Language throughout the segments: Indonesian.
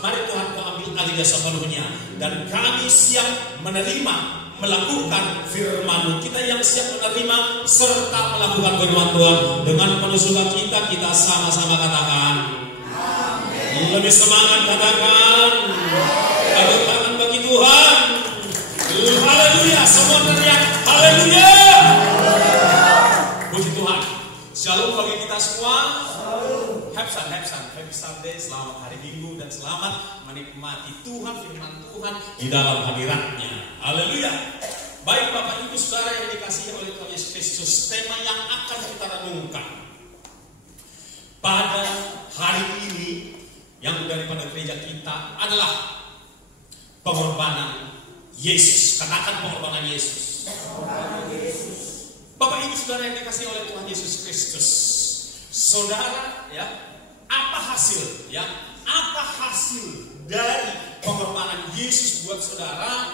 Mari Tuhan kau ambil alihnya sepenuhnya. Dan kami siap menerima, melakukan firman-Mu. Kita yang siap menerima serta melakukan firman Tuhan. Dengan penuh sukacita kita sama-sama katakan amin. Lebih semangat katakan tepuk tangan bagi Tuhan. Haleluya. Semua teriak haleluya. Puji Tuhan. Shalom bagi kita semua. Happy Sunday, selamat hari Minggu dan selamat menikmati Tuhan, firman Tuhan di dalam hadirat-Nya. Haleluya. Baik Bapak Ibu Saudara yang dikasihi oleh Tuhan Yesus Kristus, tema yang akan kita renungkan pada hari ini yang daripada gereja kita adalah pengorbanan Yesus. Katakan pengorbanan Yesus. Bapak Ibu Saudara yang dikasihi oleh Tuhan Yesus Kristus, saudara, ya, apa hasil dari pengorbanan Yesus buat saudara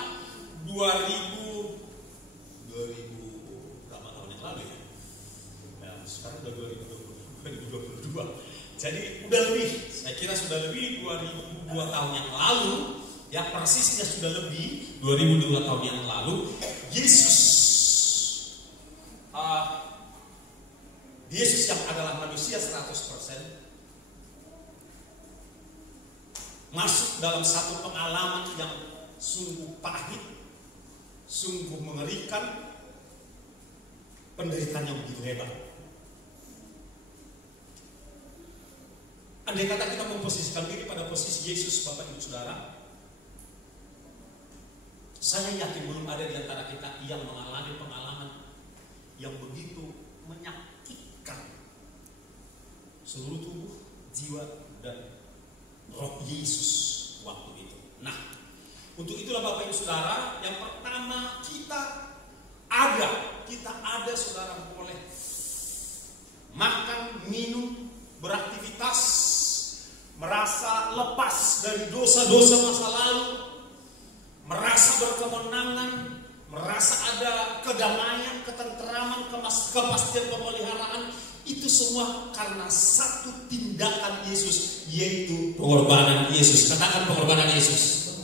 2000 berapa tahun yang lalu ya? Sekarang udah 2022. Jadi udah lebih, saya kira sudah lebih 2002 tahun yang lalu, ya persisnya sudah lebih 2002 tahun yang lalu. Yesus yang adalah manusia 100% masuk dalam satu pengalaman yang sungguh pahit, sungguh mengerikan, penderitaan yang begitu hebat. Andai kata kita memposisikan diri pada posisi Yesus, Bapak Ibu Saudara, saya yakin belum ada di antara kita yang mengalami pengalaman yang begitu menyakitkan seluruh tubuh, jiwa, dan roh Yesus waktu itu. Nah, untuk itulah Bapak Ibu Saudara, yang pertama kita ada saudara boleh makan, minum, beraktivitas, merasa lepas dari dosa-dosa masa lalu, merasa berkemenangan, merasa ada kedamaian, ketenteraman, kepastian pemeliharaan. Itu semua karena satu tindakan Yesus, yaitu pengorbanan Yesus. Katakan pengorbanan Yesus.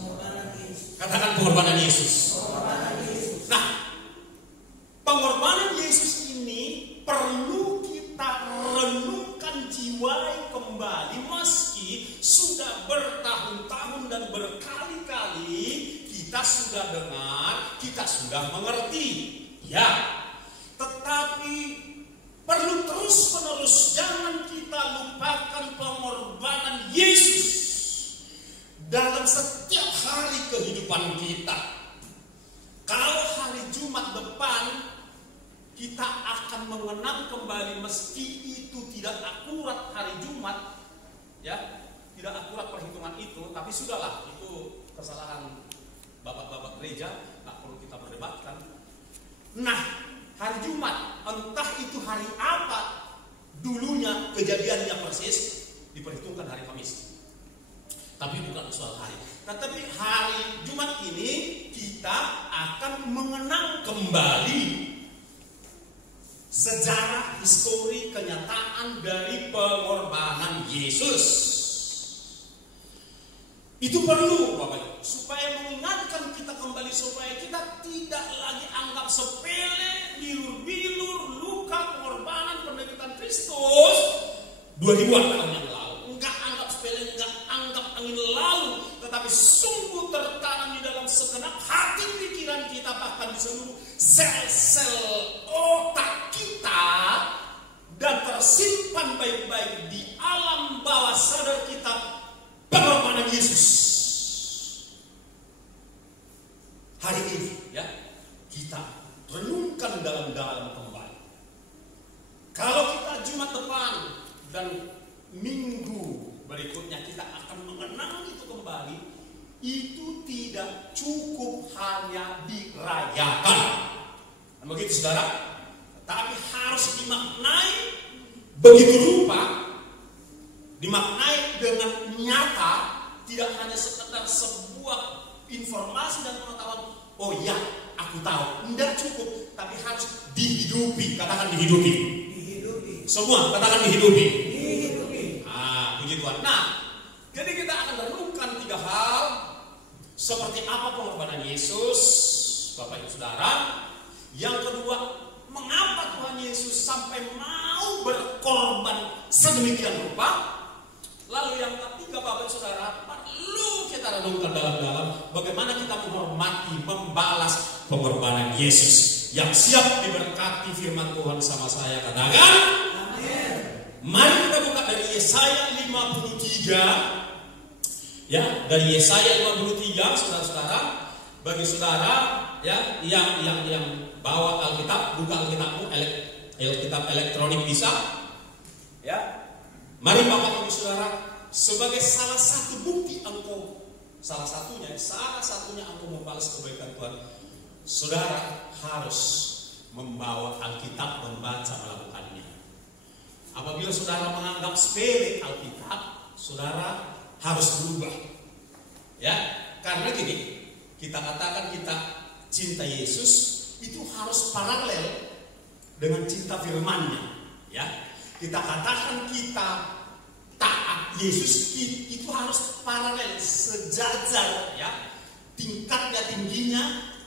Katakan pengorbanan Yesus. Nah, pengorbanan Yesus ini perlu kita renungkan, jiwai kembali, meski sudah bertahun-tahun dan berkali-kali kita sudah dengar, kita sudah mengerti. Ya, tetapi perlu terus-menerus, jangan kita lupakan pengorbanan Yesus dalam setiap hari kehidupan kita. Kalau hari Jumat depan kita akan mengenang kembali, meski itu tidak akurat hari Jumat, ya, tidak akurat perhitungan itu, tapi sudahlah, itu kesalahan bapak-bapak gereja, tak perlu kita perdebatkan. Nah, hari Jumat, entah itu hari apa dulunya kejadiannya persis, diperhitungkan hari Kamis. Tapi bukan soal hari. Tetapi hari Jumat ini kita akan mengenang kembali sejarah, histori, kenyataan dari pengorbanan Yesus. Itu perlu Bapak Ibu, supaya mengingatkan kita kembali, supaya kita tidak lagi anggap sepele, bilur-bilur, luka, pengorbanan, penderitaan Kristus 2000-an tahun yang lalu. Enggak anggap sepele, enggak anggap angin lalu, tetapi sungguh tertanam di dalam segenap hati pikiran kita, bahkan di seluruh sel-sel otak kita, dan tersimpan baik-baik di alam bawah sadar kita pengorbanan Yesus. Hari ini, ya, kita renungkan dalam-dalam kembali. Kalau kita Jumat depan dan minggu berikutnya kita akan mengenang itu kembali, itu tidak cukup hanya dirayakan. Dan begitu saudara, tapi harus dimaknai begitu rupa, dimaknai dengan nyata, tidak hanya sekedar sebuah informasi dan pengetahuan. Oh ya, aku tahu, tidak cukup, tapi harus dihidupi. Katakan dihidupi. Dihidupi. Semua katakan dihidupi. Dihidupi. Puji Tuhan. Nah, jadi kita akan renungkan 3 hal. Seperti apa pengorbanan Yesus, Bapak Ibu Saudara. Yang kedua, mengapa Tuhan Yesus sampai mau berkorban sedemikian rupa. Lalu yang ketiga, Bapak Ibu Saudara, perlu kita renungkan dalam-dalam bagaimana kita menghormati, membalas pengorbanan Yesus. Yang siap diberkati firman Tuhan sama saya, katakan amin. Mari kita buka dari Yesaya 53. Ya, dari Yesaya 53, saudara-saudara. Bagi saudara ya yang bawa Alkitab, buka Alkitabmu, Alkitab elektronik bisa. Ya. Mari Bapak Ibu Saudara, sebagai salah satu bukti salah satunya engkau membalas kebaikan Tuhan, saudara harus membawa Alkitab, membaca, melakukannya. Apabila saudara menganggap sepele Alkitab, saudara harus berubah. Ya, karena gini, kita katakan kita cinta Yesus itu harus paralel dengan cinta firman-Nya. Ya, kita katakan kita taat Yesus itu harus paralel, sejajar, ya, tingkatnya, tingginya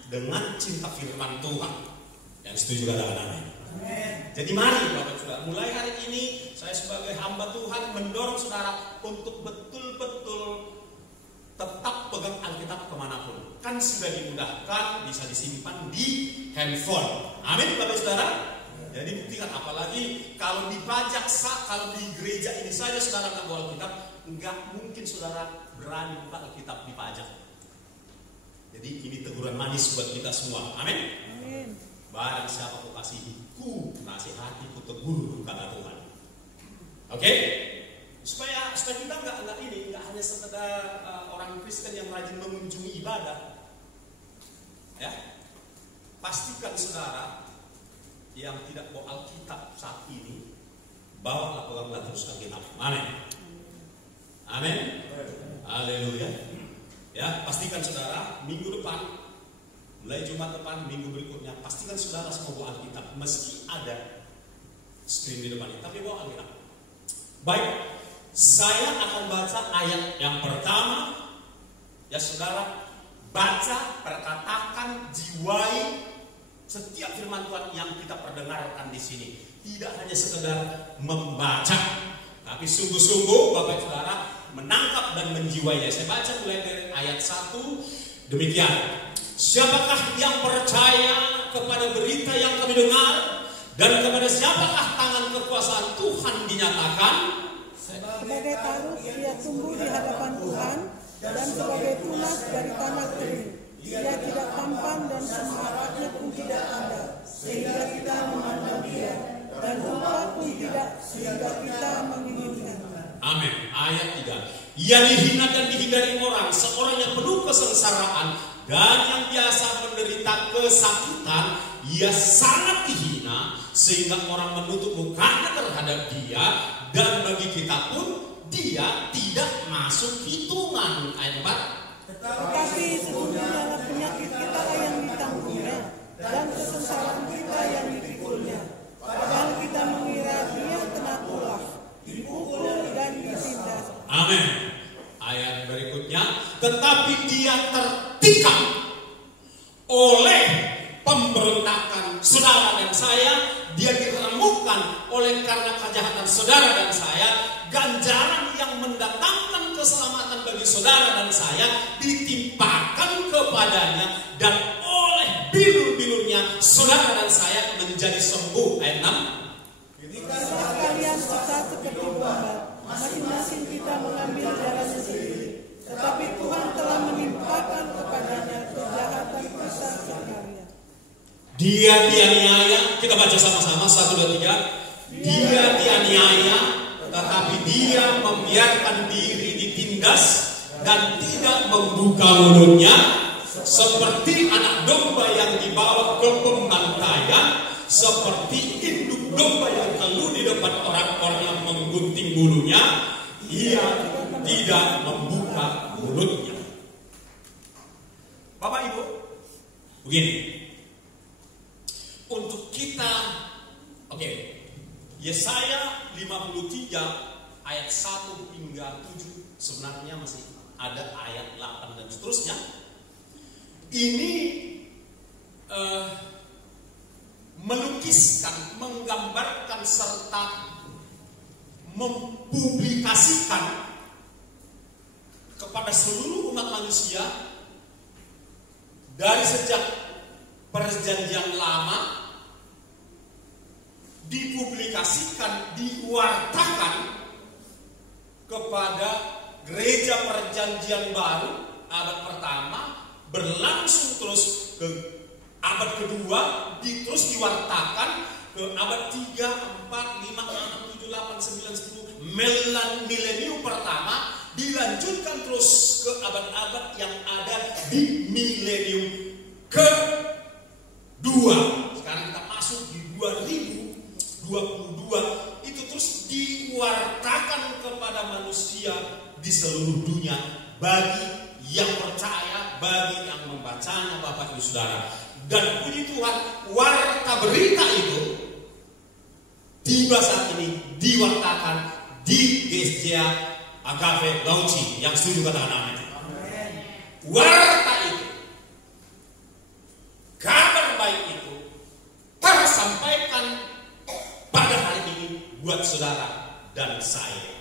dengan cinta firman Tuhan. Yang setuju katakan amin. Jadi mari Bapak Saudara, mulai hari ini saya sebagai hamba Tuhan mendorong saudara untuk betul-betul tetap pegang Alkitab kemanapun. Kan sudah dimudahkan, bisa disimpan di handphone. Amin Bapak Saudara. Jadi buktikan, apalagi kalau dipajak, kalau di gereja ini saja saudara nggak bawa Alkitab, nggak mungkin saudara berani buka Alkitab dipajak. Jadi ini teguran manis buat kita semua. Amin. Amin. Barang siapa ku kasihiku, nasihatiku tegur, kata Tuhan. Oke? Supaya kita nggak hanya sekedar orang Kristen yang rajin mengunjungi ibadah. Ya, pastikan saudara yang tidak bawa Alkitab saat ini, bawalah, peganglah terus Alkitab. Amin. Amin. Haleluya. Ya, pastikan saudara minggu depan, mulai Jumat depan, minggu berikutnya, pastikan saudara semua bawa Alkitab. Meski ada screen di depan ini, tapi bawa Alkitab. Baik, saya akan baca ayat yang pertama. Ya saudara, baca, perkatakan, jiwai setiap firman Tuhan yang kita perdengarkan di sini. Tidak hanya sekedar membaca, tapi sungguh-sungguh Bapak Saudara menangkap dan menjiwainya. Saya baca mulai dari ayat 1. Demikian. Siapakah yang percaya kepada berita yang kami dengar, dan kepada siapakah tangan kekuasaan Tuhan dinyatakan? Sebagai taruk ia tumbuh di hadapan Tuhan, dan sebagai tunas dari tanah kering. Ia tidak tampan dan semangatnya pun tidak ada, sehingga kita memandang dia, dan rupa pun tidak, sehingga kita menginginkan. Amin. Ayat 3. Ia dihina dan dihindari orang, seorang yang penuh kesengsaraan dan yang biasa menderita kesakitan. Ia sangat dihina sehingga orang menutup mukanya terhadap dia, dan bagi kita pun dia tidak masuk hitungan. Ayat 4. Tetapi sesungguhnya penyakit kita yang ditanggungnya, dan kesengsaraan kita yang dipikulnya. Padahal kita mengira dia kena tulah, dipukul dan ditindas. Amin. Ayat berikutnya. Tetapi dia tertikam oleh pemberontakan saudara dan saya. Dia diremukkan oleh karena kejahatan saudara dan saya. Ganjaran yang mendatangkan keselamatan bagi saudara dan saya ditimpakan kepadanya, dan oleh bilur-bilurnya saudara dan saya menjadi sembuh. Ayat 6. Kita sekalian sesat seperti domba, masing-masing kita mengambil jalannya sendiri. Tetapi Tuhan telah menimpakan kepadanya kejahatan kita sekalian. Dia dianiaya. Kita baca sama-sama 1, 2, 3. Dia dianiaya, tetapi dia membiarkan diri ditindas dan tidak membuka mulutnya, seperti anak domba yang dibawa ke pembantaian, seperti induk domba yang keluh di depan orang-orang yang menggunting bulunya. Ia tidak membuka mulutnya. Bapak Ibu, begini. Untuk kita, Yesaya 53 ayat 1 hingga 7 sebenarnya masih ada ayat 8 dan seterusnya. Ini melukiskan, menggambarkan serta mempublikasikan kepada seluruh umat manusia dari sejak perjanjian lama, dipublikasikan, diwartakan kepada gereja perjanjian baru abad pertama, berlangsung terus ke abad kedua, terus diwartakan ke abad 3, 4, 5, 6, 7, 8, 9, 10 milenium pertama, dilanjutkan terus ke abad-abad yang ada di milenium kedua. Sekarang kita masuk di 2022, itu terus diwartakan kepada manusia di seluruh dunia, bagi yang percaya, bagi yang membacanya, Bapak Ibu Saudara. Dan puji Tuhan, warta berita itu tiba saat ini diwartakan di Gereja Agape Lauci. Yang setuju katakan amin. Warta itu, kabar baik itu tersampaikan pada hari ini buat saudara dan saya.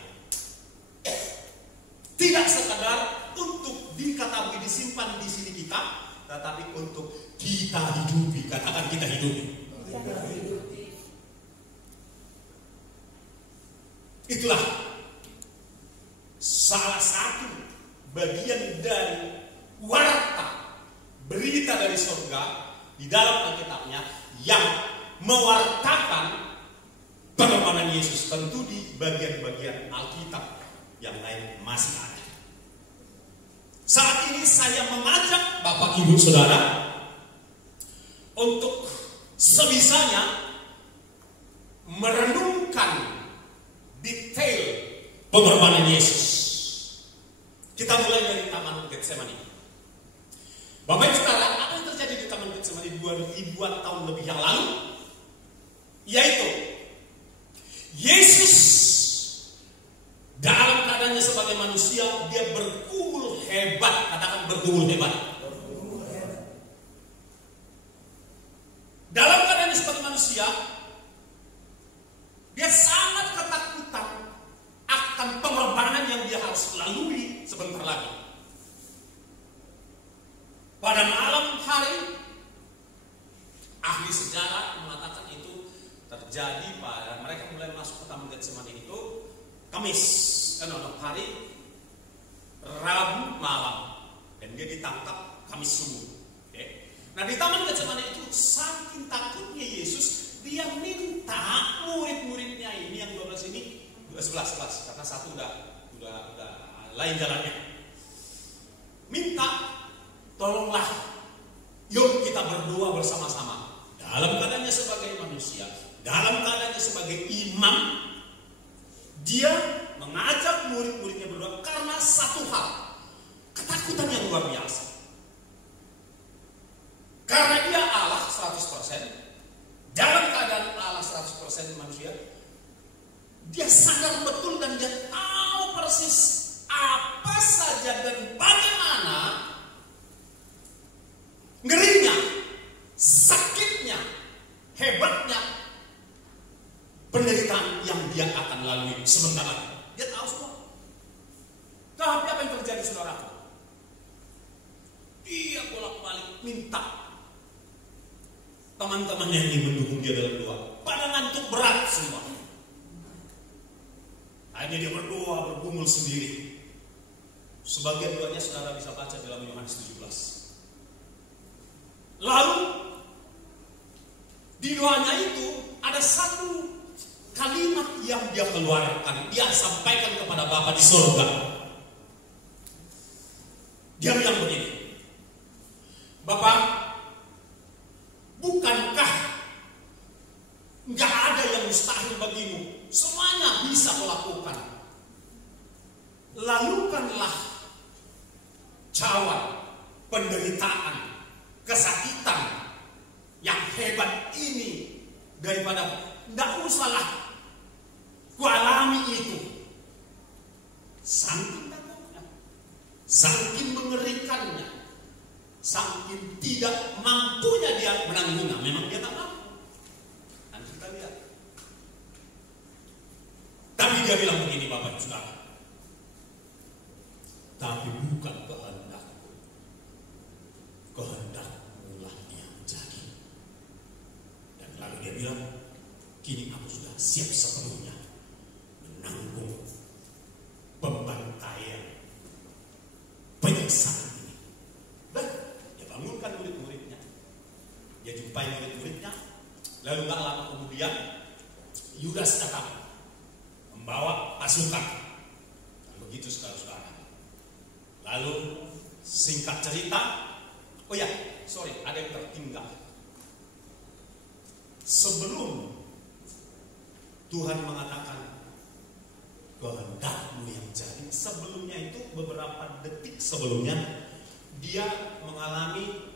Tidak sekadar untuk diketahui, disimpan di sini kita, tetapi untuk kita hidupi. Katakan kita hidupi. Itulah salah satu bagian dari warta berita dari surga di dalam Alkitabnya yang mewartakan pengorbanan Yesus. Tentu di bagian-bagian Alkitab yang lain masih ada. Saat ini saya mengajak Bapak Ibu Saudara untuk sebisanya merenungkan detail pengorbanan Yesus. Kita mulai dari Taman Getsemani. Bapak Ibu Saudara, apa yang terjadi di Taman Getsemani 2000-an tahun lebih yang lalu? Yaitu Yesus dalam keadaannya sebagai manusia, dia bergumul hebat. Katakan bergumul hebat. Dalam keadaannya sebagai manusia, dia sangat ketakutan akan pengorbanan yang dia harus lalui sebentar lagi. Pada malam hari, ahli sejarah mengatakan itu terjadi pada mereka mulai masuk ke Taman Getsemani itu hari Rabu malam, dan dia ditangkap Kamis subuh. Okay. Nah, di Taman Getsemani itu saking takutnya Yesus, dia minta murid-muridnya ini yang 12 ini 11 karena satu udah lain jalannya. Minta, tolonglah, yuk kita berdoa bersama-sama. Dalam keadaannya sebagai manusia, dalam keadaannya sebagai imam, dia mengajak murid-muridnya berdoa karena satu hal, ketakutan yang luar biasa. Karena dia Allah 100%, dalam keadaan Allah 100% manusia, dia sadar betul dan dia tahu persis apa saja dan bagaimana ngerinya, sakitnya, hebatnya penderitaan yang dia akan lalui sebentar lagi. Dia tahu semua. Tapi apa yang terjadi, saudaraku? Dia bolak-balik minta teman-temannya ini mendukung dia dalam doa. Pada ngantuk berat semua. Akhirnya dia berdoa, bergumul sendiri. Sebagian doanya saudara bisa baca dalam Yohanes 17. Lalu di doanya itu ada satu kalimat yang dia keluarkan, dia sampaikan kepada Bapa di surga. Dia bilang begini, Bapak, bukankah nggak ada yang mustahil bagimu? Semuanya bisa kau lakukan. Lalukanlah cawan, penderitaan, kesakitan yang hebat ini daripada nggak usahlah ku alami itu. Saking takut. saking mengerikannya, saking tidak mampunya dia menanggungnya. Memang dia tak mampu, kan kita lihat. Tapi dia bilang begini, Bapak Saudara, tapi bukan kehendakku, kehendakmu lah yang jadi. Dan lalu dia bilang, kini aku sudah siap sepenuhnya menanggung pembantaian penyiksaan ini. Dan dia bangunkan murid-muridnya, dia jumpai murid-muridnya. Lalu gak lama kemudian Yudas datang membawa pasukan. Dan begitu saudara-saudara. Lalu singkat cerita, ada yang tertinggal. Sebelum Tuhan mengatakan kehendakmu yang jadi, sebelumnya itu beberapa detik sebelumnya dia mengalami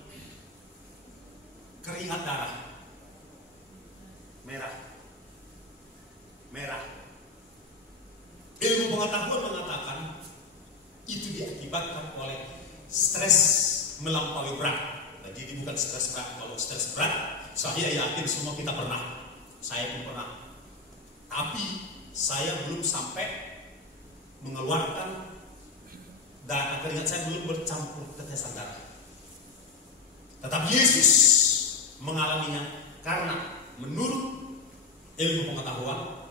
keringat darah merah. Ilmu pengetahuan mengatakan itu diakibatkan oleh stres melampaui berat. Jadi ini bukan stres berat. Kalau stres berat, saya yakin semua kita pernah. Saya pun pernah. Tapi saya belum sampai mengeluarkan darah, keringat saya belum bercampur tetesan darah. Tetapi Yesus mengalaminya karena menurut ilmu pengetahuan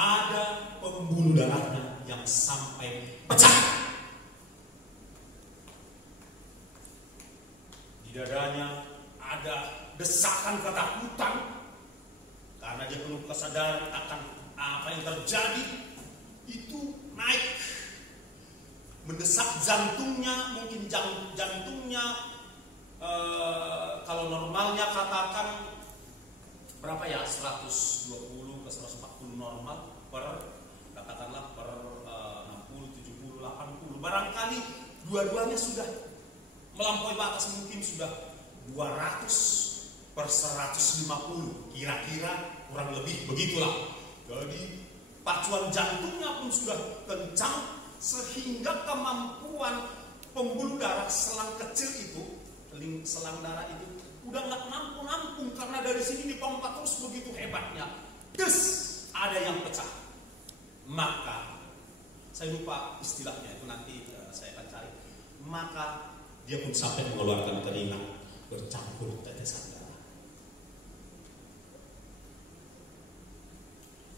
ada pembuluh darahnya yang sampai pecah. Di dadanya ada desakan ketakutan karena dia penuh kesadaran akan apa yang terjadi. Itu naik mendesak jantungnya, mungkin jantungnya kalau normalnya katakan berapa ya, 120 ke 140 normal katakanlah per 60, 70, 80, barangkali dua-duanya sudah melampaui batas, mungkin sudah 200 per 150, kira-kira kurang lebih begitulah. Jadi pacuan jantungnya pun sudah kencang sehingga kemampuan pembuluh darah selang kecil itu, selang darah itu udah nggak nampung karena dari sini dipompa terus begitu hebatnya. Ada yang pecah. Maka saya lupa istilahnya itu, nanti saya akan cari. Maka dia pun sampai mengeluarkan keringat bercampur tetesan darah.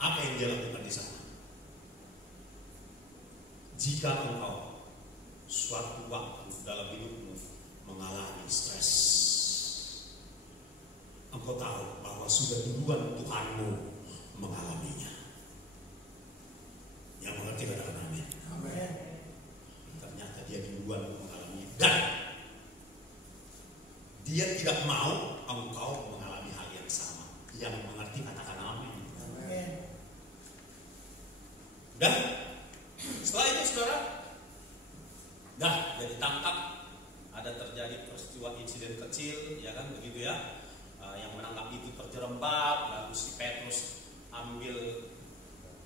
Apa yang dia lakukan di sana? Jika engkau suatu waktu dalam hidupmu mengalami stres, engkau tahu bahwa sudah duluan Tuhanmu mengalaminya. Yang mengerti katakan amin. Amin. Ternyata dia duluan mengalaminya dan dia tidak mau engkau mengalami hal yang sama. Yang mengerti katakan amin. Amin. Dan setelah itu saudara, dia ditangkap. Ada terjadi peristiwa insiden kecil, ya kan begitu ya. Yang menangkap itu terjerembab, lalu si Petrus ambil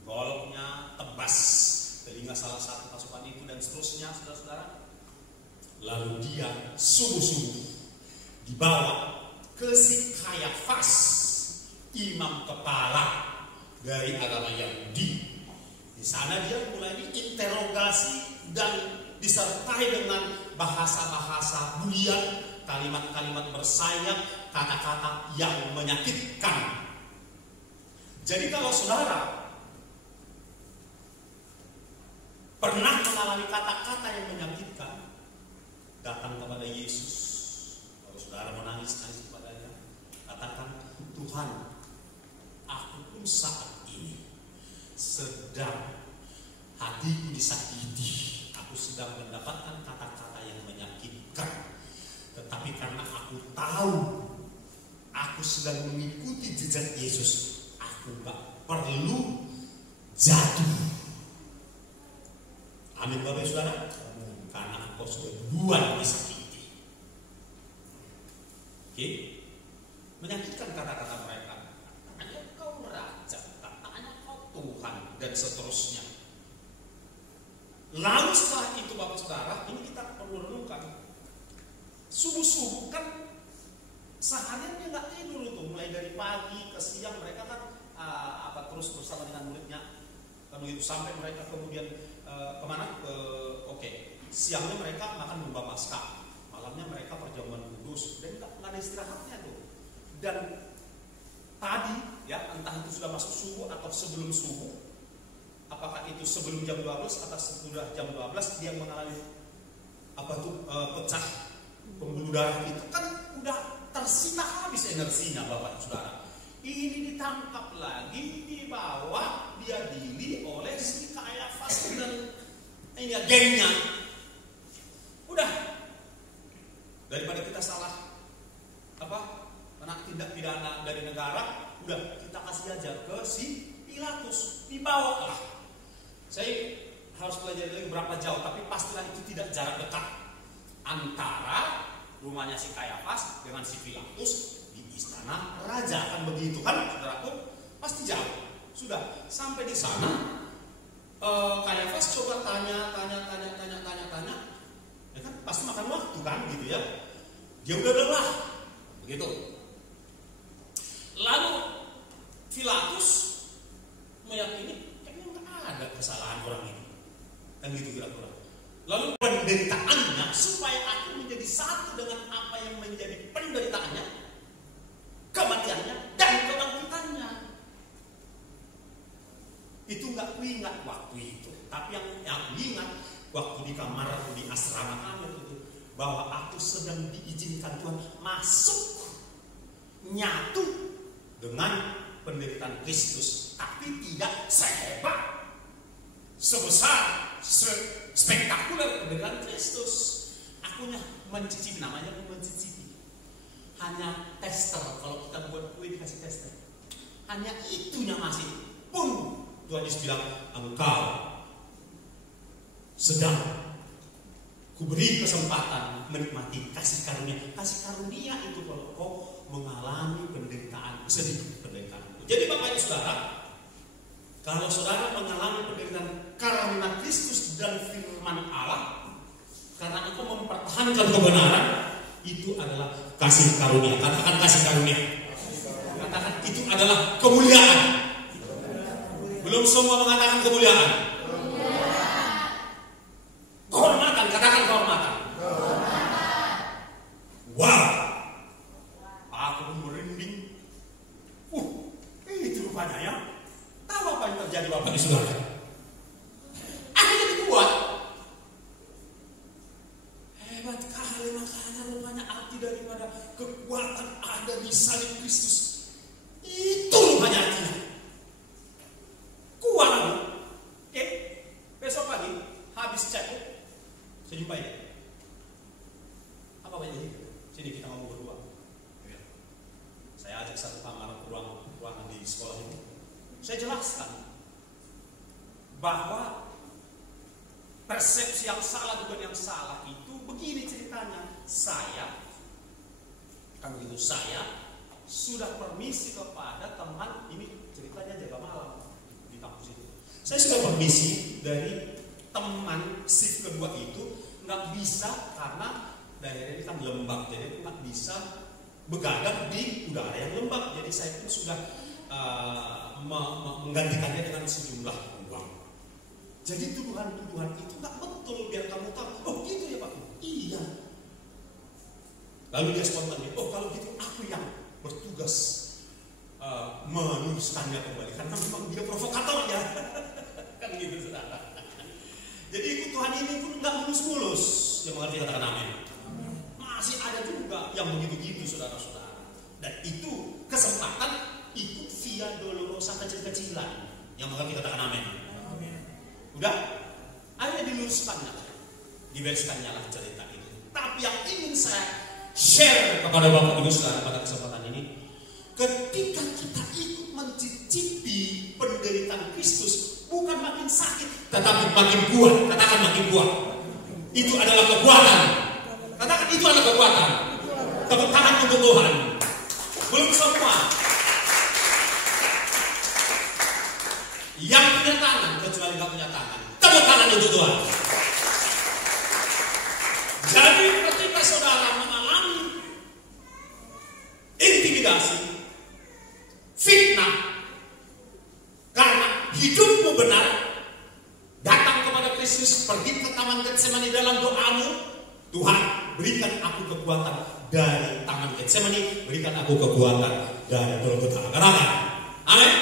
goloknya, tebas telinga salah satu pasukan itu dan seterusnya, saudara-saudara. Lalu dia subuh-subuh dibawa ke si Kayafas, imam kepala dari agama Yahudi. Di sana dia mulai diinterogasi dan disertai dengan bahasa-bahasa bulian, kalimat-kalimat bersayap, kata-kata yang menyakitkan. Jadi kalau saudara pernah mengalami kata-kata yang menyakitkan, datang kepada Yesus. Kalau saudara menangis-nangis kepadanya, katakan, Tuhan, aku pun saat ini sedang hatiku disakiti. Aku sedang mendapatkan kata-kata yang menyakitkan. Tetapi karena aku tahu aku sedang mengikuti jejak Yesus, aku gak perlu jatuh. Amin Bapak Ibu Saudara. Karena engkau sudah duluan disakiti. Oke? Menyakitkan kata-kata mereka. Katanya kau raja, katanya kau Tuhan, dan seterusnya. Lalu setelah itu Bapak Saudara, ini renungkan. Subuh-subuh kan seharian dia nggak tidur itu, mulai dari pagi ke siang mereka kan terus bersama dengan muridnya. Lalu itu sampai mereka kemudian kemana? Siangnya mereka makan domba Paskah, malamnya mereka perjamuan kudus, dan nggak ada istirahatnya tuh. Dan tadi ya, entah itu sudah masuk subuh atau sebelum subuh, apakah itu sebelum jam 12 atau sesudah jam 12, dia mengalami pecah pembuluh darah. Itu kan udah tersita habis energinya, Bapak Saudara. Ini ditangkap lagi, dibawa, diadili oleh si Kayafas dan gengnya. Udah, daripada kita salah kena tindak pidana dari negara, udah kita kasih aja ke si Pilatus, dibawa lah. Saya harus belajar lagi berapa jauh, tapi pastilah itu tidak jarak dekat antara rumahnya si Kayafas dengan si Pilatus di istana raja, kan begitu kan, saudaraku? Pasti jauh. Sudah sampai di sana, Kayafas coba tanya, ya kan pasti makan waktu kan, gitu ya. Dia udah lelah, begitu. Lalu Pilatus meyakini kayaknya nggak ada kesalahan orang ini, kan gitu kira-kira. Lalu penderitaannya supaya aku menjadi satu dengan apa yang menjadi penderitaannya, kematiannya dan kebangkitannya. Itu nggak kuingat waktu itu, tapi yang kuingat waktu di kamar di asrama kami itu, bahwa aku sedang diizinkan Tuhan masuk nyatu dengan penderitaan Kristus, tapi tidak sehebat, sebesar, spektakuler penderitaan Kristus. Akunya mencicipi, namanya mencicipi. Hanya tester, kalau kita buat kue dikasih tester. Hanya itunya masih. Pun Tuhan Yesus bilang, engkau sedang kuberi kesempatan menikmati kasih karunia. Kasih karunia itu kalau kau mengalami penderitaan, sedikit penderitaan. Jadi Bapak Ibu Saudara, kalau saudara mengalami penderitaan karena Kristus dan firman Allah, karena engkau mempertahankan kebenaran, itu adalah kasih karunia. Katakan kasih karunia. Katakan itu adalah kemuliaan. Belum semua mengatakan kemuliaan. Kehormatan, katakan kehormatan. Wow, aku merinding. Itu rupanya ya. Tahu apa yang terjadi Bapak Ibu Saudara? Aku jadi kuat. Hebat kali, makanya rupanya arti daripada kekuatan ada di salib Kristus. Itu rupanya artinya. Kuat aku. Oke, besok pagi habis cek, saya jumpai dia. Apa banyak ini? Sini kita ngomong berdua. Saya ajak satu kamar ruangan di sekolah ini. Saya jelaskan bahwa persepsi yang salah bukan yang salah itu begini ceritanya. Saya sudah permisi kepada teman ini, ceritanya jaga malam di kampus itu. Saya sudah permisi dari teman shift kedua itu, nggak bisa karena daerah ini kan lembab, jadi nggak bisa begadang di udara yang lembab. Jadi saya pun sudah menggantikannya dengan sejumlah uang. Jadi tuduhan-tuduhan itu nggak betul, biar kamu tahu. Oh gitu ya Pak? Iya. Lalu dia spontan, oh kalau gitu aku yang bertugas menuliskannya kembali, karena memang dia provokator ya. Kan gitu saudara. Jadi ikut Tuhan ini pun nggak mulus-mulus. Yang mengerti katakan amin. Masih ada juga yang begitu-gitu saudara-saudara. Dan itu kesempatan ikut via dolorosa kecil-kecilan. Yang mengerti katakan amin. Udah, akhirnya diluruskannya, dibereskannya lah cerita itu. Tapi yang ingin saya share kepada Bapak Ibu Saudara pada kesempatan ini, ketika kita ikut mencicipi penderitaan Kristus, bukan makin sakit, tetapi makin kuat. Katakan makin kuat. Itu adalah kekuatan. Katakan itu adalah kekuatan. Tepuk tangan untuk Tuhan. Belum semua. Yang punya tangan, kecuali nggak punya tangan, tepuk tangan untuk Tuhan. saudara mengalami intimidasi, fitnah, karena hidupmu benar, datang kepada Kristus, pergi ke taman Getsemani dalam doamu, Tuhan berikan aku kekuatan dari taman Getsemani, berikan aku kekuatan dari Golgota. Katakan, amin.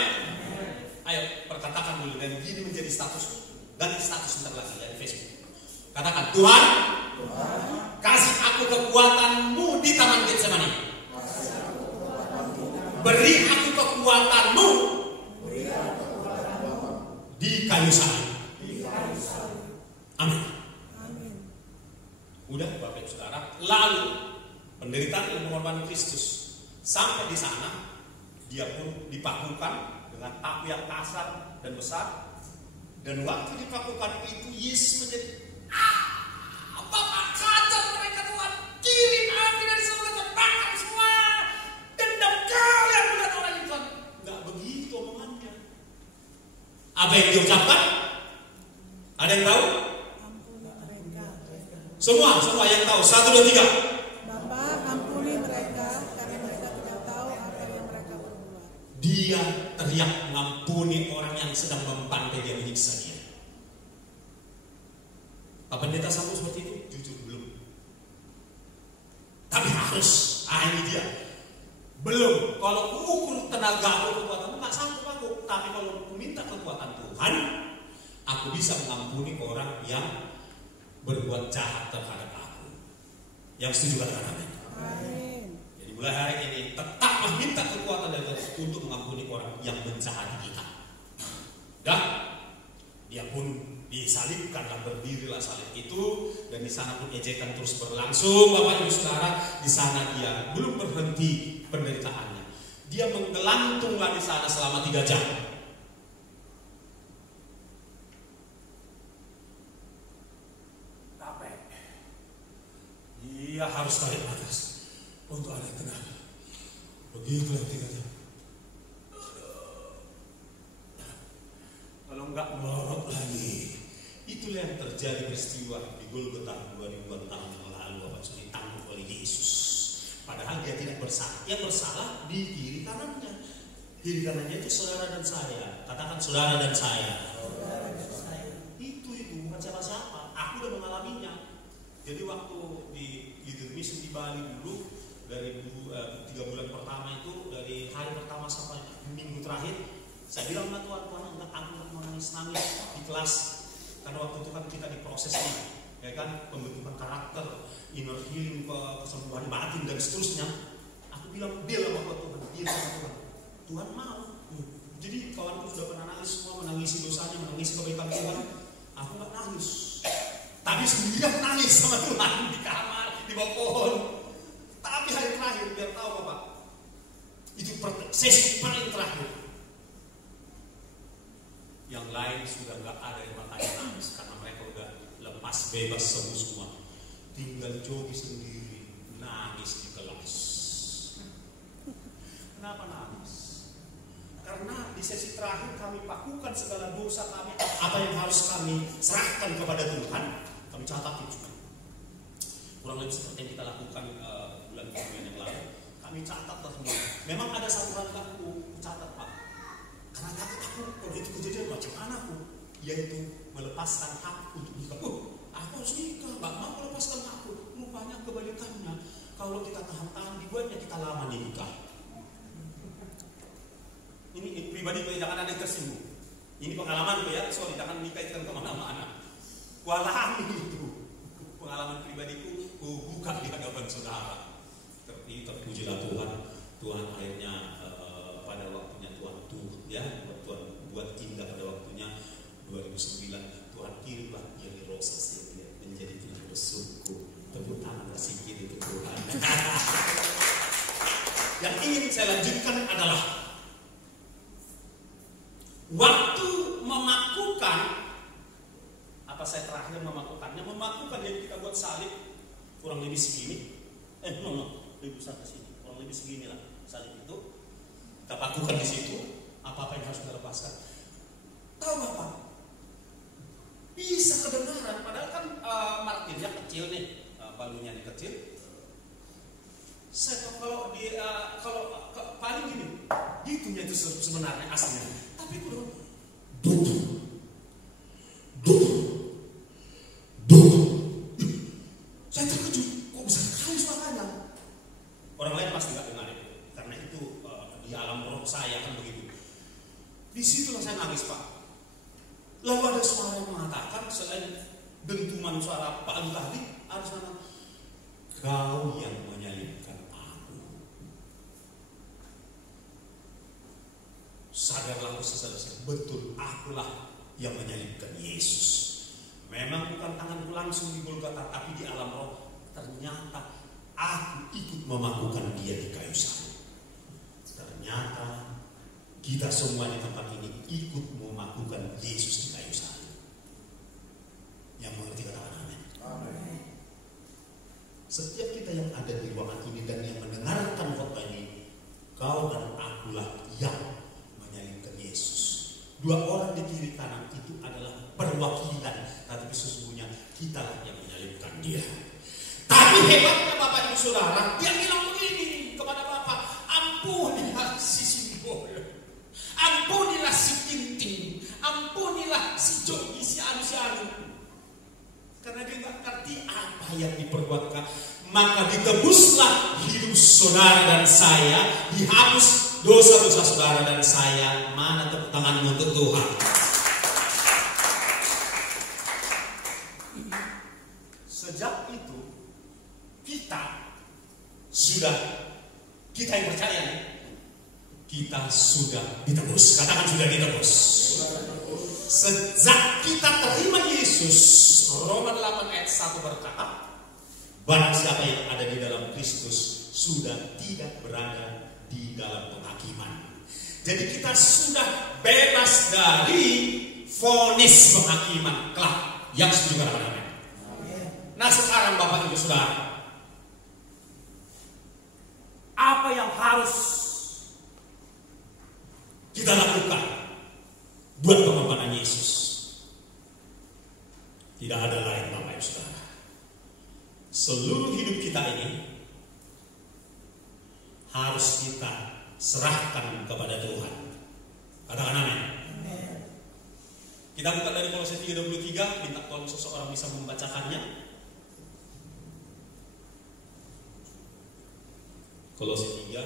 Ayo perkatakan dulu, dan gini menjadi status, ganti status sebentar lagi dari Facebook. Katakan, Tuhan, kasih aku kekuatan-Mu di taman Getsemani. Beri aku kekuatan-Mu di kayu salib. Amin. Udah Bapak Ibu Saudara. Lalu penderitaan dan pengorbanan Kristus sampai di sana, dia pun dipakukan dengan api yang kasar dan besar. Dan waktu dipakukan itu Yesus menjadi Bapak kacau mereka Tuhan, kirim api dari surga, bakar semua dendam kalian buat orang itu. Nggak begitu omongannya. Apa yang diucapkan? Ada yang tahu? Semua yang tahu. 1, 2, 3. Bapa, ampuni mereka karena mereka tidak tahu apa yang mereka perbuat. Dia teriak mengampuni orang yang sedang membantai dia, menyiksa dia. Apa pendeta sanggup seperti itu? Jujur belum. Tapi harus. Ini dia. Belum. Kalau ukur tenaga aku, kekuatan nggak sanggup aku. Tapi kalau aku minta kekuatan Tuhan, aku bisa mengampuni orang yang berbuat jahat terhadap aku. Yang setuju katakan amin. Amin. Jadi mulai hari ini tetaplah minta kekuatan dari Tuhan untuk mengampuni orang yang menjahati kita. Dan dia pun disalibkan dan berdirilah salib itu, dan di sana pun ejekan terus berlangsung. Bapak Ibu Saudara, di sana dia belum berhenti penderitaannya. Dia menggelantunglah di sana selama 3 jam. Dia harus tarik nafas untuk ada tenaga. Begitulah 3 jam. Kalau enggak ngorok lagi. Itulah yang terjadi peristiwa di Golgota 2000 tahun yang lalu, Bapak Saudara, ditanggung oleh Yesus. Padahal dia tidak bersalah. Yang bersalah di kiri kanannya. Kiri kanannya itu saudara dan saya. Katakan saudara dan saya. Itu bukan siapa-siapa. Aku udah mengalaminya. Jadi waktu di misi di Bali dulu, dari 3 bulan pertama itu, dari hari pertama sampai minggu terakhir, saya bilang sama Tuhan, enggak, aku enggak mau nangis di kelas, karena waktu itu kan kita diproses nih, ya kan, pembentukan karakter, inner healing, kesembuhan batin dan seterusnya. Aku bilang deal sama Tuhan, Tuhan mau. Jadi kawanku sudah pernah nangis semua, menangisi dosanya, menangisi kebaikan Tuhan. Aku nggak nangis, tapi sendirian nangis sama Tuhan di kamar, di bawah pohon. Tapi hari terakhir, biar tahu Bapak, itu sesi paling terakhir. Yang lain sudah nggak ada yang matanya nangis karena mereka udah lepas bebas semua. Tinggal Jogi sendiri nangis di kelas. Kenapa nangis? Karena di sesi terakhir kami pakukan segala dosa kami, apa yang harus kami serahkan kepada Tuhan, kami catat itu. Kurang lebih seperti yang kita lakukan bulan yang lalu. Kami catat semua. Memang ada satu hal yang aku catat, Pak. Karena takut aku kalau itu kejadian macam mana aku, yaitu melepaskan hak untuk nikah. Aku harus nikah, Pak, mau melepaskan aku. Rupanya kebalikannya. Kalau kita tahan-tahan dibuatnya kita lama nikah. Ini pribadi gue, jangan ada yang tersinggung. Ini pengalaman gue ya, sorry, jangan dikaitkan kemana-mana. Kualami itu pengalaman pribadiku, buka di hadapan saudara. Terpujilah Tuhan. Tuhan akhirnya pada waktunya Tuhan Tuhan buat indah pada waktunya 2009. Tuhan kirimlah Yeni Rosa Silvia menjadi tulang rusukku. Tepuk tangan bersikir itu Tuhan. Yang ingin saya lanjutkan adalah waktu memakukan, apa saya terakhir memakukannya, memakukan yang kita buat salib kurang lebih segini, lebih besar ke sini, kurang lebih segini lah salib itu. Kita pakukan di situ, apa-apa yang harus kita lepaskan. Tahu Bapak, bisa kebenaran, padahal kan martirnya kecil nih, balunya ini kecil, Saya kalau paling gini, gitunya itu sebenarnya aslinya. Tapi itu saya terkejut, kok bisa sekali suaranya. Orang lain pasti nggak dengar itu, karena itu di alam roh saya kan begitu. Disitulah saya nangis, Pak. Lalu ada suara yang mengatakan selain dentuman suara Pak Alu tadi, ada suara, kau yang menyalibkan aku. Sadarlah saudara-saudara, betul akulah yang menyalibkan Yesus. Memang bukan tanganku langsung di Golgota, tapi di alam roh ternyata aku ikut memakukan dia di kayu salib. Ternyata kita semua di tempat ini ikut memakukan Yesus di kayu salib. Yang mengerti katakan amin. Amin. Setiap kita yang ada di ruangan ini dan yang mendengarkan khotbah ini, kau dan akulah yang menyalibkan Yesus. Dua orang di kiri kanan itu adalah perwakilan, tapi sesungguhnya kita yang menyalibkan dia. Tapi hebatnya Bapak Ibu Saudara, dia bilang begini kepada Bapak, ampunilah si Simbol, ampunilah si Tinting, ampunilah si Jogi, si Anu. Karena dia nggak ngerti apa yang diperbuatkan. Maka ditebuslah hidup saudara dan saya, dihapus dosa-dosa saudara dan saya. Mana tepuk tanganmu untuk Tuhan? Sejak itu kita yang percaya, kita sudah ditebus. Katakan sudah ditebus. Sejak kita terima Yesus, Roma 8 ayat 1 berkata, barang siapa yang ada di dalam Kristus sudah tidak berada di dalam penghakiman. Jadi kita sudah bebas dari vonis penghakiman kelak. Yang setuju katakan amin. Nah sekarang Bapak Ibu Saudara, apa yang harus kita lakukan buat pengorbanan Yesus? Tidak ada lain Bapak Ibu Saudara. Seluruh hidup kita ini harus kita serahkan kepada Tuhan. Katakan amin. Kita buka dari Kolose 3:23, minta tolong seseorang bisa membacakannya. Kolose 3.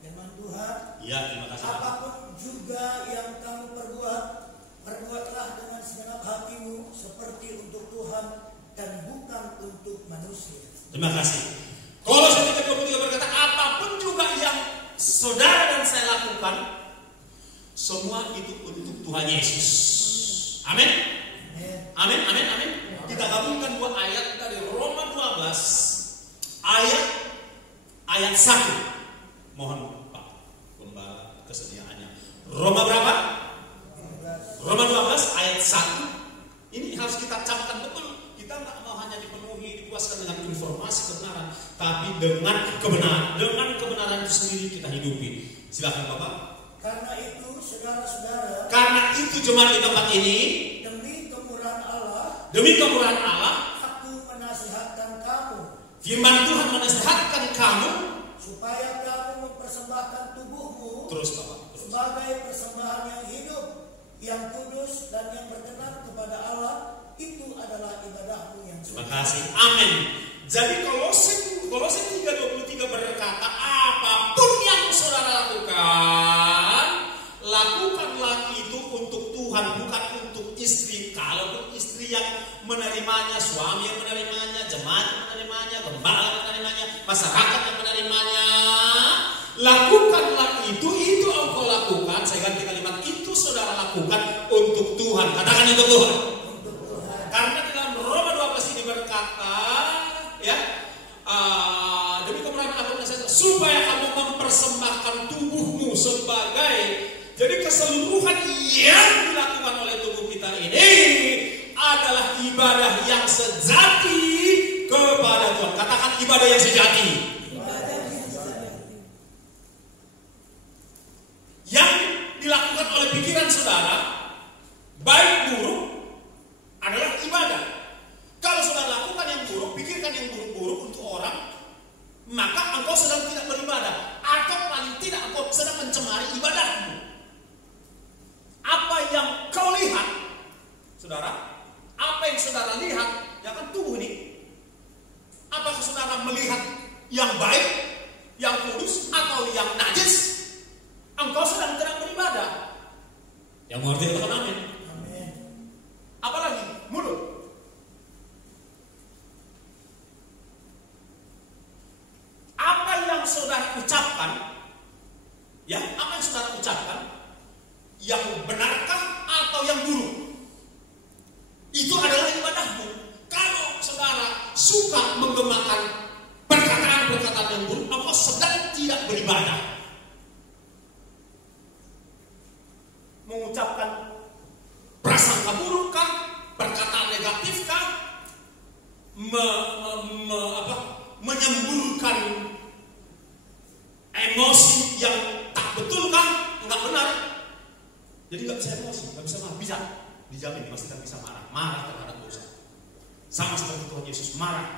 Firman Tuhan. Ya, terima kasih. Apapun juga yang kamu perbuatlah dengan segenap hatimu seperti untuk Tuhan dan bukan untuk manusia. Terima kasih. Kolose 3:23 berkata, apapun juga yang saudara dan saya lakukan, semua itu untuk Tuhan Yesus. Amin. Amin, amin, amin. Kita gabungkan dua ayat dari Roma 12 ayat 1. Mohon Pak Pembala kesediaannya. Roma berapa? Roma 12 ayat 1. Ini harus kita camkan betul. Kita nggak mau hanya dipuaskan dengan informasi kebenaran, tapi dengan kebenaran itu sendiri kita hidupi. Silakan Bapak. Karena itu saudara-saudara, karena itu jemaat di tempat ini, demi kemurahan Allah, aku menasihatkan kamu. Firman Tuhan menasihatkan kamu supaya kamu mempersembahkan tubuhmu terus Bapak, sebagai persembahan yang hidup, yang kudus dan yang berkenan kepada Allah. Itu adalah ibadahmu yang suci. Terima kasih. Amin. Jadi Kolose 3:23 berkata, apapun yang saudara lakukan, lakukanlah itu untuk Tuhan, bukan untuk istri. Kalaupun istri yang menerimanya, suami yang menerimanya, jemaat yang menerimanya, gembala yang menerimanya, masyarakat yang menerimanya, lakukanlah itu engkau lakukan. Saya ganti kalimat, itu saudara lakukan untuk Tuhan. Katakan untuk Tuhan. Karena dalam Roma 12 ini berkata, ya, demi kemurahan Allah supaya kamu mempersembahkan tubuhmu sebagai, jadi keseluruhan yang dilakukan oleh tubuh kita ini adalah ibadah yang sejati kepada Tuhan. Katakan ibadah yang sejati. Yang dilakukan oleh pikiran saudara, baik buruk, adalah ibadah. Kalau saudara lakukan yang buruk, pikirkan yang yang buruk-buruk untuk orang, maka engkau sedang tidak beribadah, atau paling tidak engkau sedang mencemari ibadahmu. Apa yang kau lihat, saudara, apa yang saudara lihat, ya kan tubuh ini. Apakah saudara melihat yang baik, yang kudus, atau yang najis? Engkau sedang tidak beribadah. Yang mengerti katakan amin. Amin. Apalagi mulut. Apa yang saudara ucapkan, ya, apa yang saudara ucapkan, yang benarkah atau yang buruk? Itu adalah ibadahmu. Kalau saudara suka menggemakan perkataan-perkataan yang buruk, engkau sedang tidak beribadah. Mengucapkan prasangka burukkah, perkataan negatifkah, menyemburkan emosi yang tak betul kan, enggak benar. Jadi enggak bisa emosi, enggak bisa marah, bisa dijamin pasti kan bisa marah terhadap dosa. Sama seperti Tuhan Yesus marah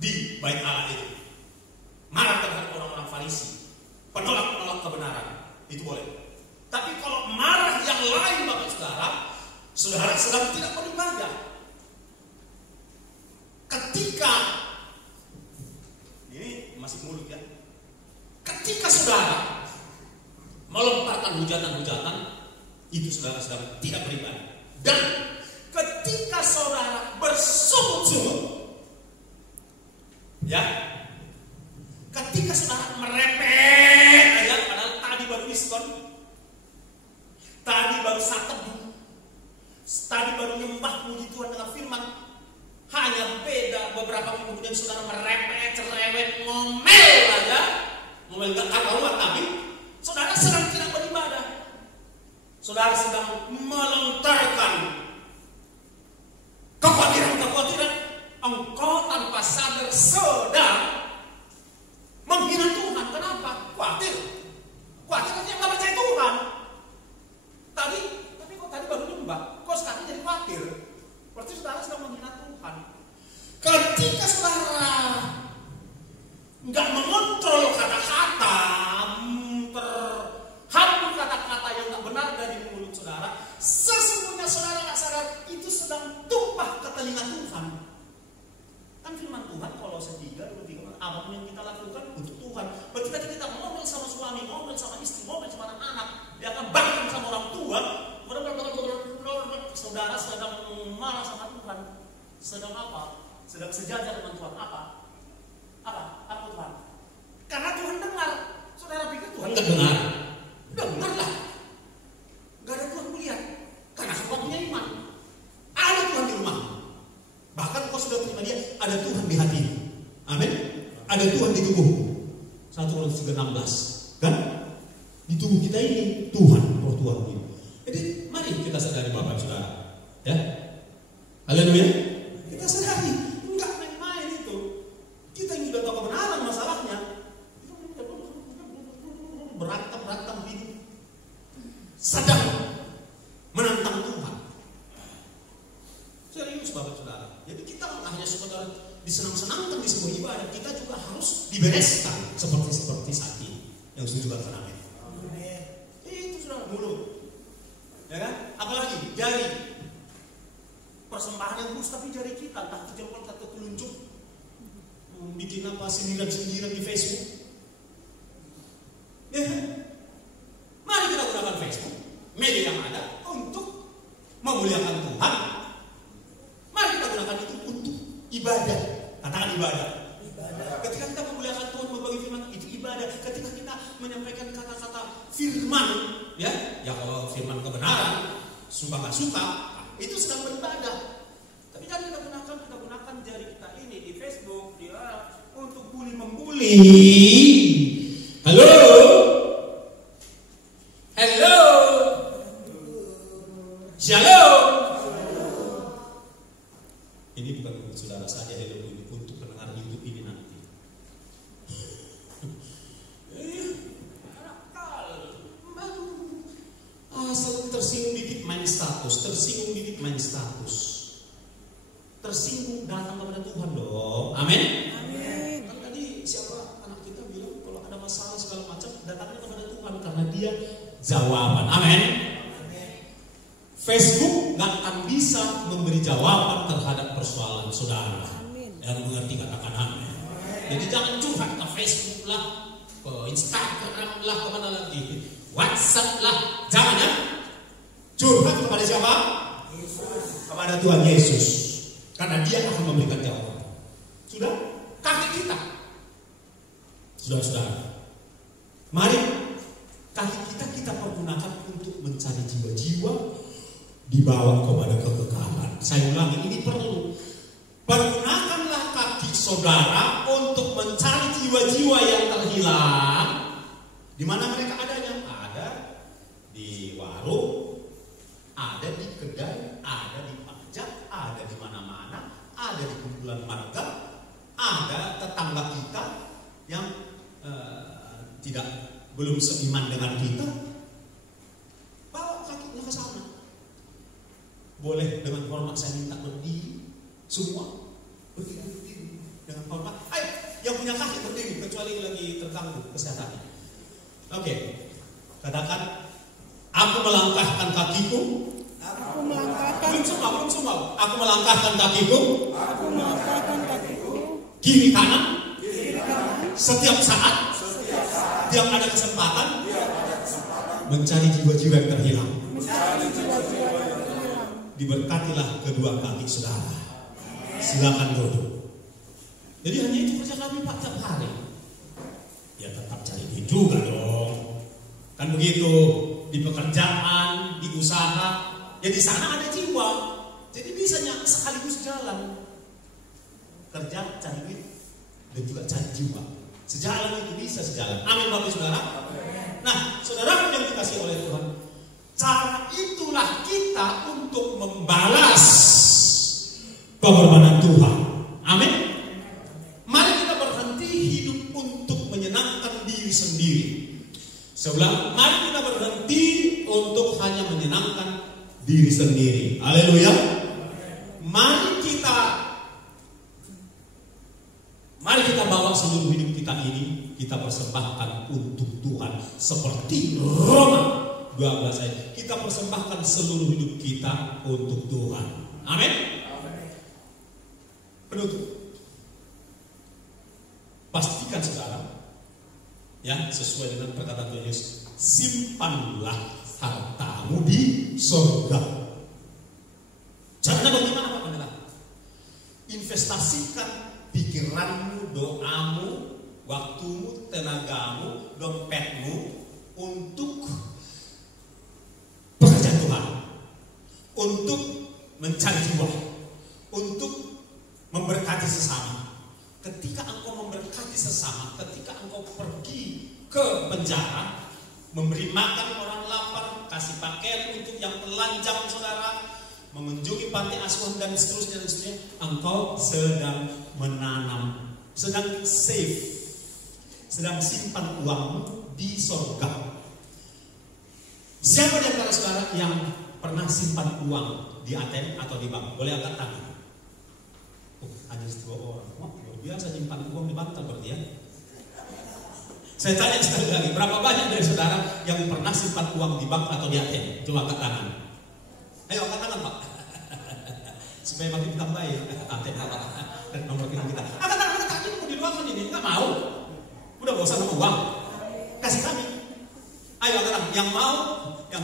di bait Allah itu, marah terhadap orang-orang Farisi, penolak kebenaran, itu boleh. Tapi kalau marah yang lain Bapak saudara sedang tidak beribadah. Ketika ini masih mulut ya. Ketika saudara melontarkan hujatan-hujatan, itu saudara sedang tidak beribadah. Dan ketika saudara bersungut-sungut, ya, ketika saudara merepet aja, padahal tadi baru diskon, tadi baru sateduh, tadi baru nyembah puji Tuhan dengan firman, hanya beda beberapa minggu kemudian saudara merepet, cerewet, ngomel aja, ngomel gak karuan tapi saudara sedang tidak beribadah. Saudara sedang melontarkan kekhawatiran, engkau tanpa sadar sedang menghina Tuhan. Kenapa? Khawatir artinya nggak percaya Tuhan. Tapi kok tadi baru nyembah, kok sekarang jadi khawatir? Berarti saudara sedang menghina Tuhan. Ketika saudara nggak mengontrol kata-kata, terhambur kata-kata yang tak benar dari mulut saudara, sesungguhnya saudara nggak sadar itu sedang tumpah ke telinga Tuhan. Kan firman Tuhan Kolose 3:23, apapun yang kita lakukan untuk Tuhan. Berarti ketika kita ngomel sama suami, ngomel sama istri, ngomel sama anak-anak, dia akan bahkan sama orang tua, saudara sedang marah sama Tuhan. Sedang apa? Sedang sejajar dengan Tuhan. Apa Tuhan? Karena Tuhan dengar. Saudara pikir Tuhan nggak dengar? Dengarlah. Gak ada Tuhan melihat. Karena semua punya iman. Ada Tuhan di rumah. Bahkan kau sudah terima dia, ada Tuhan di hati. Amin. Ada Tuhan di tubuh. 1 Korintus 3:16. Kan? Di tubuh kita ini Tuhan, roh Tuhan. Jadi mari kita sadari Bapak Saudara. Ya. Haleluya. Kita sadari, enggak main-main itu. Kita yang sudah tahu kebenaran masalahnya. Berantem hidup. Sedang menantang Tuhan. Serius Bapak Saudara. Jadi kita hanya sekedar disenang-senangkan di sebuah ibadah, kita juga harus dibereskan seperti saat ini. Yang setuju katakan amin. Itu sudah mulut. Ya kan? Apalagi jari. Persembahan yang bagus tapi jari kita entah itu jempol atau telunjuk. Bikin apa sindiran-sindiran di Facebook. Ya kan? Mari kita gunakan Facebook, media yang ada untuk memuliakan Tuhan. Mari kita gunakan itu untuk ibadah. Katakan ibadah. Ketika kita memuliakan Tuhan, berbagi firman, itu ibadah. Ketika kita menyampaikan kata-kata firman, ya kalau firman kebenaran, suka nggak suka, itu sedang beribadah. Tapi jangan kita gunakan jari kita ini di Facebook, untuk bully-membuli. Halo. Shalom. Ini bukan untuk saudara saja, ini untuk pendengar YouTube ini nanti. Asal tersinggung dikit main status. Tersinggung datang kepada Tuhan dong. Amin. Amin. Facebook nggak akan bisa memberi jawaban terhadap persoalan saudara. Yang mengerti katakan amin. Jadi jangan curhat ke Facebook lah, ke Instagram lah, kemana lagi, WhatsApp lah, jangan ya. Curhat kepada siapa? Kepada Tuhan Yesus, karena Dia akan memberikan jawaban. Sudah, kaki kita, saudara-saudara, mari kaki kita pergunakan untuk mencari jiwa-jiwa, dibawa kepada kekekalan. Saya ulangi, ini perlu. Pergunakanlah kaki saudara untuk mencari jiwa-jiwa yang terhilang. Di mana mereka adanya? Ada di warung, ada di kedai, ada di pajak, ada di mana-mana, ada di kumpulan marga, ada tetangga kita yang belum seiman dengan kita. Bawa kakinya ke sana. Boleh dengan hormat, saya minta berdiri. Semua berdiri dengan hormat. Ayo, yang punya kaki berdiri, kecuali lagi terganggu kesehatannya. Oke, katakan, aku melangkahkan kakiku. Aku melangkahkan. Belum semua. Aku melangkahkan kakiku. Aku melangkahkan kakiku. Kiri kanan. Kiri kanan. Setiap saat. Tiap ada kesempatan. Mencari jiwa-jiwa yang terhilang. Mencari jiwa-jiwa yang terhilang. Diberkatilah kedua kaki saudara. Silakan duduk. Jadi hanya itu kerja kami Pak tiap hari. Ya tetap cari duit juga dong. Kan begitu, di pekerjaan, di usaha, ya di sana ada jiwa. Jadi bisanya sekaligus jalan. Kerja, cari duit, dan juga cari jiwa. Sejalan itu bisa sejalan. Amin Bapak Saudara. Nah, saudara yang dikasih oleh Tuhan, cara itulah kita untuk membalas pengorbanan Tuhan. Amin. Mari kita berhenti hidup untuk menyenangkan diri sendiri. Sebelah, mari kita berhenti untuk hanya menyenangkan diri sendiri. Haleluya. Mari kita bawa seluruh hidup kita ini, kita persembahkan untuk Tuhan. Seperti Roma 12 ayat, kita persembahkan seluruh hidup kita untuk Tuhan. Amin. Penutup, pastikan saudara, ya sesuai dengan perkataan Tuhan Yesus, simpanlah hartamu di surga. Caranya bagaimana Pak Pendeta? Investasikan pikiranmu, doamu, waktumu, tenagamu, dompetmu untuk pekerjaan Tuhan, untuk mencari jiwa, untuk memberkati sesama. Ketika engkau memberkati sesama, ketika engkau pergi ke penjara, memberi makan orang lapar, kasih pakaian untuk yang telanjang saudara, mengunjungi panti asuhan dan seterusnya, engkau sedang menanam, sedang save, sedang simpan uangmu di surga. Siapa di antara saudara yang pernah simpan uang di ATM atau di bank? Boleh angkat tangan. Hanya 2 orang. Wah, luar biasa simpan uang di bank berarti ya. Saya tanya sekali lagi, berapa banyak dari saudara yang pernah simpan uang di bank atau di ATM? Coba angkat tangan. Ayo angkat tangan Pak. Supaya makin tambah ya ATM apa dan nomor rekening kita. Angkat tangan, mau didoakan ini, nggak mau. Udah bosan sama uang, kasih kami. Ayo angkat tangan, yang mau, yang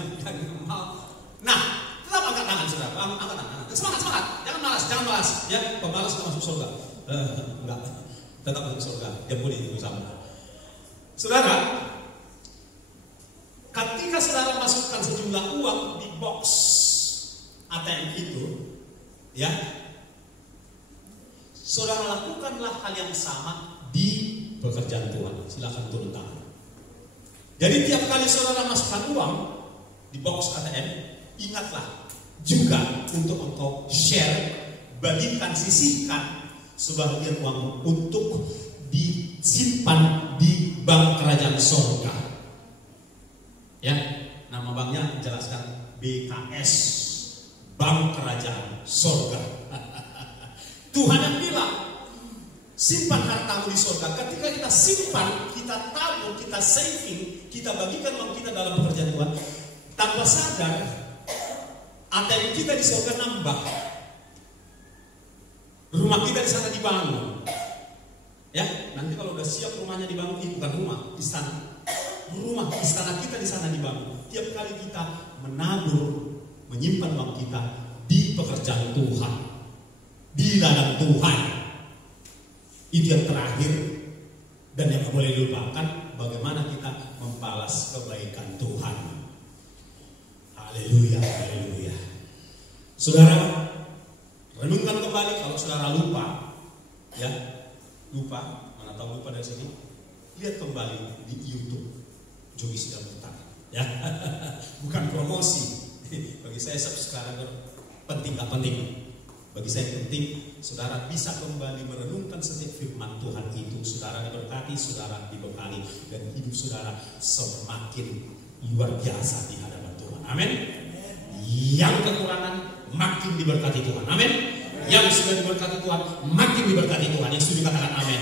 mau. Nah, tetap angkat tangan saudara, angkat tangan. Semangat, jangan malas, ya. Pemalas nggak masuk surga. Enggak, tetap masuk surga. Jemput itu sama. Saudara, ketika saudara masukkan sejumlah uang di box ATM itu, ya, saudara lakukanlah hal yang sama di pekerjaan Tuhan. Silakan turun tangan. Jadi tiap kali saudara masukkan uang di box ATM, ingatlah juga untuk engkau share, bagikan, sisihkan sebagian uang untuk disimpan di bank kerajaan surga. Ya, nama banknya jelaskan BKS, Bank Kerajaan Surga. Tuhan yang bilang, simpan hartamu di surga. Ketika kita simpan, kita tabung, kita saving, kita bagikan uang kita dalam pekerjaan Tuhan, tanpa sadar ATM kita di surga nambah. Rumah kita di sana dibangun. Ya, nanti kalau udah siap rumahnya dibangun, ini bukan rumah, istana. Rumah istana kita di sana dibangun. Tiap kali kita menabur, menyimpan uang kita di pekerjaan Tuhan, di ladang Tuhan. Itu yang terakhir dan yang boleh dilupakan, bagaimana kita membalas kebaikan Tuhan. Haleluya, haleluya. Saudara, renungkan kembali kalau saudara lupa, ya, lupa, mana tahu lupa dari sini, lihat kembali di YouTube, Jogi sedang putar, ya, bukan promosi. Bagi saya subscriber penting, gak penting. Bagi saya penting, saudara bisa kembali merenungkan setiap firman Tuhan itu. Saudara diberkati, saudara dibekali, dan hidup saudara semakin luar biasa di hadapan Tuhan. Amin. Yang kekurangan makin diberkati Tuhan. Amin. Yang sudah diberkati Tuhan makin diberkati Tuhan. Yang sudah dikatakan amin.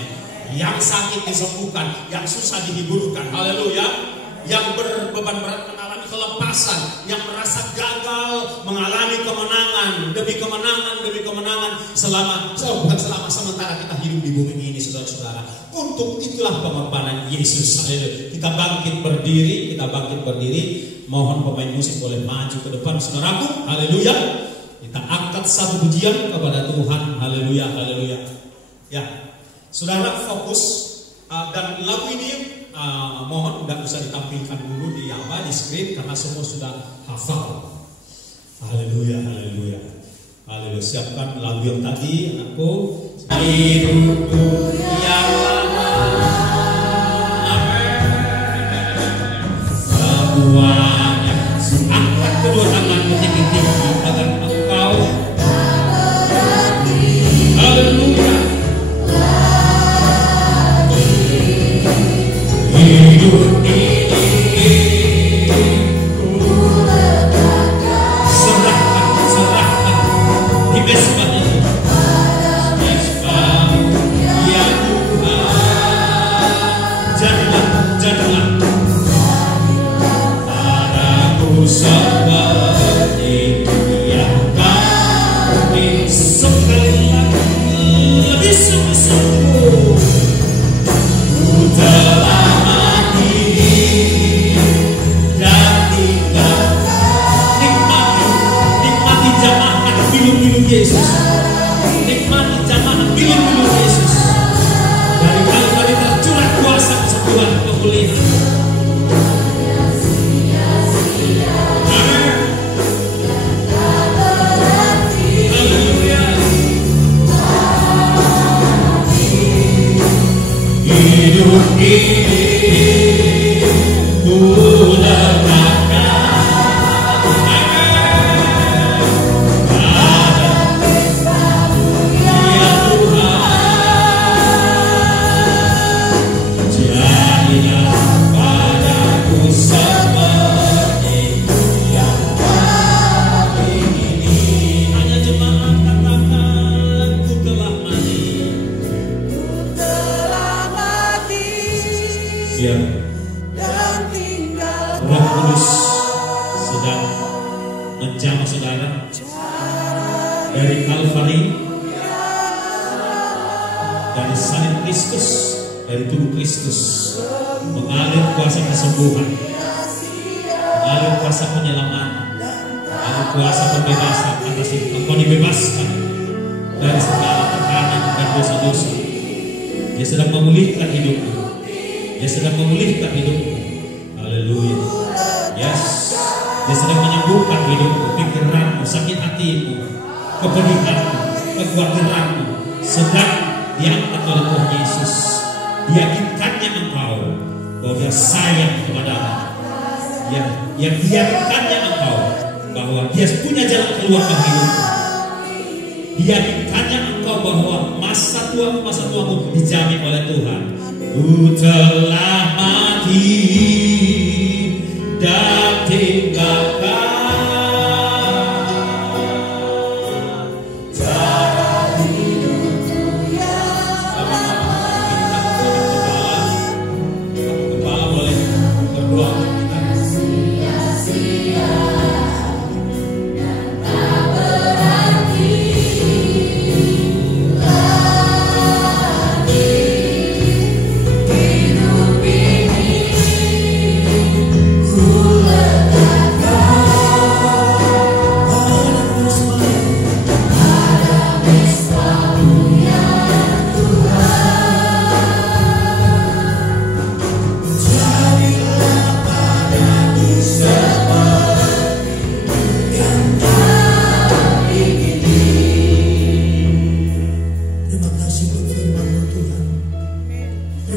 Yang sakit disembuhkan, yang susah dihiburkan. Haleluya. Yang berbeban berat mengalami kelepasan, yang merasa gagal mengalami kemenangan demi kemenangan demi kemenangan bukan selama sementara kita hidup di bumi ini, saudara-saudara. Untuk itulah pengorbanan Yesus. Kita bangkit berdiri. Mohon pemain musik boleh maju ke depan, saudaraku. Haleluya. Kita angkat satu pujian kepada Tuhan. Haleluya, haleluya. Ya, saudara fokus. Dan lagu ini mohon tidak usah ditampilkan dulu di screen karena semua sudah hafal. Haleluya, haleluya, haleluya. Siapkan lagu yang tadi, anakku. Hidupku yang lama, semuanya angkat kedua tanganmu tinggi-tinggi agar engkau. Haleluya. Hidup ini serahkan di mesbah itu, mesbah ya Tuhan. Jadilah padaku seperti yang Kau sekali lebih sungguh-sungguh. Ku telah bilur-bilur Yesus, nikmati jamaah bilur-bilur Yesus. Dari kali-kali tercurah kuasa kesembuhan, pemulihan. Amin. Haleluya. Hidup ini ku dan tinggal. Roh Kudus sedang menjamah saudara dari Kalvari, dari salib Kristus, dari tubuh Kristus, mengalir kuasa kesembuhan, mengalir kuasa penyelaman, mengalir kuasa pembebasan. Atas itu engkau dibebaskan dari segala tekanan dan dosa-dosa. Dia sedang memulihkan hidupmu. Dia sedang memulihkan hidupmu. Haleluya. Yes. Dia sedang menyembuhkan hidupmu, pikiranmu, sakit hatimu, kepedihanmu, kekhawatiranmu. Sedang diangkat oleh Tuhan Yesus. Diyakinkannya engkau bahwa Dia sayang kepadamu. Yang diyakinkannya engkau bahwa Dia punya jalan keluar bagi hidupmu. Diyakinkannya engkau bahwa masa tuamu dijamin oleh Tuhan. Ku telah mati dan tinggalkan cara hidupku yang kepala boleh berdoa.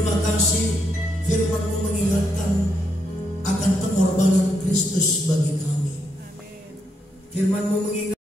Terima kasih firman-Mu mengingatkan akan pengorbanan Kristus bagi kami. Firman-Mu mengingatkan